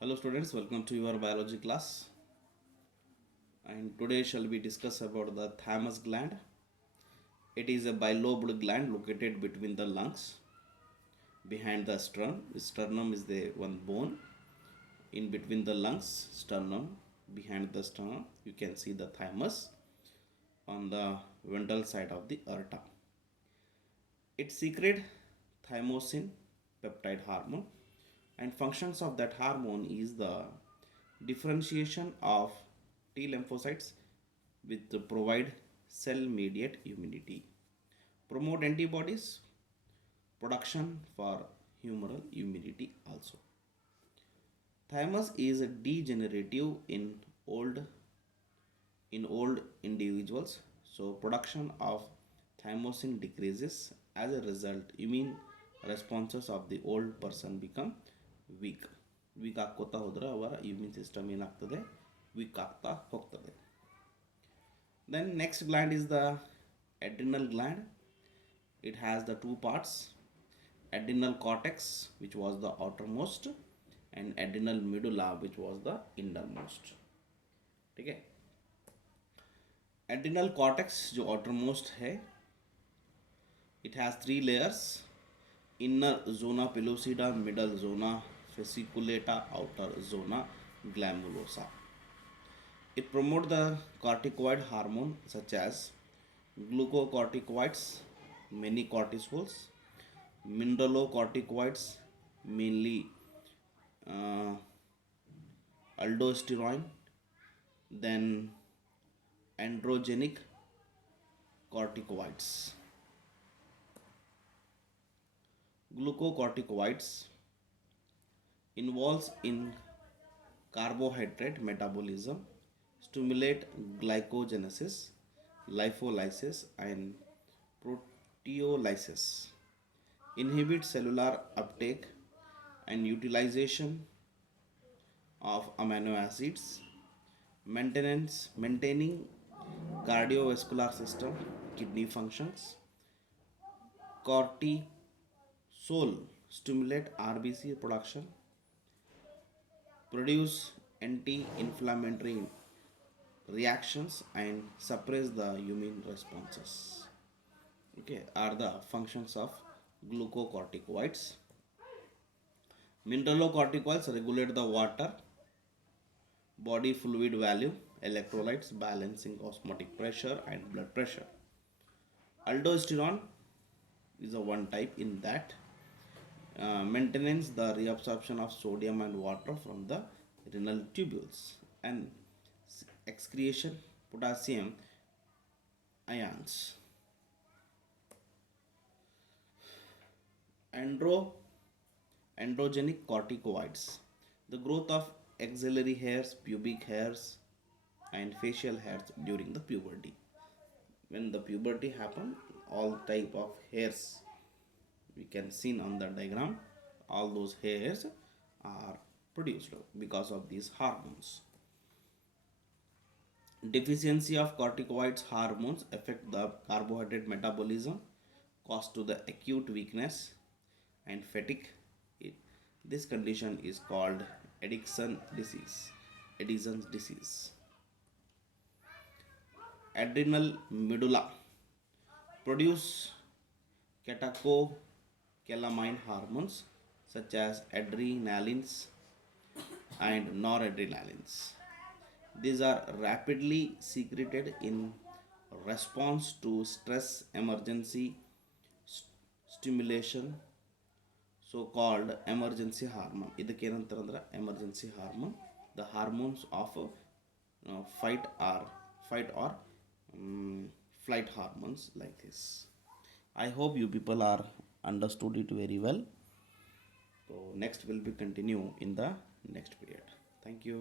Hello students, welcome to your biology class. And today shall we discuss about the thymus gland. It is a bilobed gland located between the lungs, behind the sternum. Sternum is the one bone in between the lungs, sternum, behind the sternum. You can see the thymus on the ventral side of the aorta. It secretes thymosin peptide hormone, and functions of that hormone is the differentiation of T lymphocytes with to provide cell mediate immunity, promote antibodies production for humoral immunity also. Thymus is degenerative old in old individuals, so production of thymosin decreases. As a result, immune responses of the old person become weak. Weak ಆಗ್ಕೋತಾ ಹೋದರೆ ಅವರ immune system ಏನಾಗ್ತದೆ, weak ಆಗ್ತಾ ಹೋಗ್ತದೆ. Then next gland is the adrenal gland. It has the two parts, adrenal cortex which was the outermost and adrenal medulla which was the innermost. ठीक है. Adrenal cortex जो outermost है, it has three layers: inner zona pellucida, middle zona fasciculata, outer zona glandulosa. It promotes the corticoid hormone such as glucocorticoids, many cortisols, mineralocorticoids, mainly uh, aldosterone, then androgenic corticoids. Glucocorticoids involves in carbohydrate metabolism, stimulate glycogenesis, lipolysis and proteolysis, inhibit cellular uptake and utilization of amino acids, maintaining cardiovascular system, kidney functions. Cortisol stimulate RBC production, produce anti-inflammatory reactions and suppress the immune responses. Okay, are the functions of glucocorticoids. Mineralocorticoids regulate the water body fluid value, electrolytes, balancing osmotic pressure and blood pressure. Aldosterone is a one type in that maintains the reabsorption of sodium and water from the renal tubules and excretion potassium ions. Androgenic corticoids, the growth of axillary hairs, pubic hairs and facial hairs during the puberty. When the puberty happen, all type of hairs we can see on the diagram, all those hairs are produced because of these hormones. Deficiency of corticoids hormones affect the carbohydrate metabolism, cause to the acute weakness and fatigue. This condition is called Addison's disease. Adrenal medulla produce catecholamine hormones such as adrenalines and noradrenalines. These are rapidly secreted in response to stress emergency stimulation, so called emergency hormone. ಇದಕ್ಕೆ ಏನಂತಾರೆ ಅಂದ್ರೆ emergency hormone, the hormones of fight or flight hormones like this. I hope you people are understood it very well. So next will be continue in the next period. Thank you.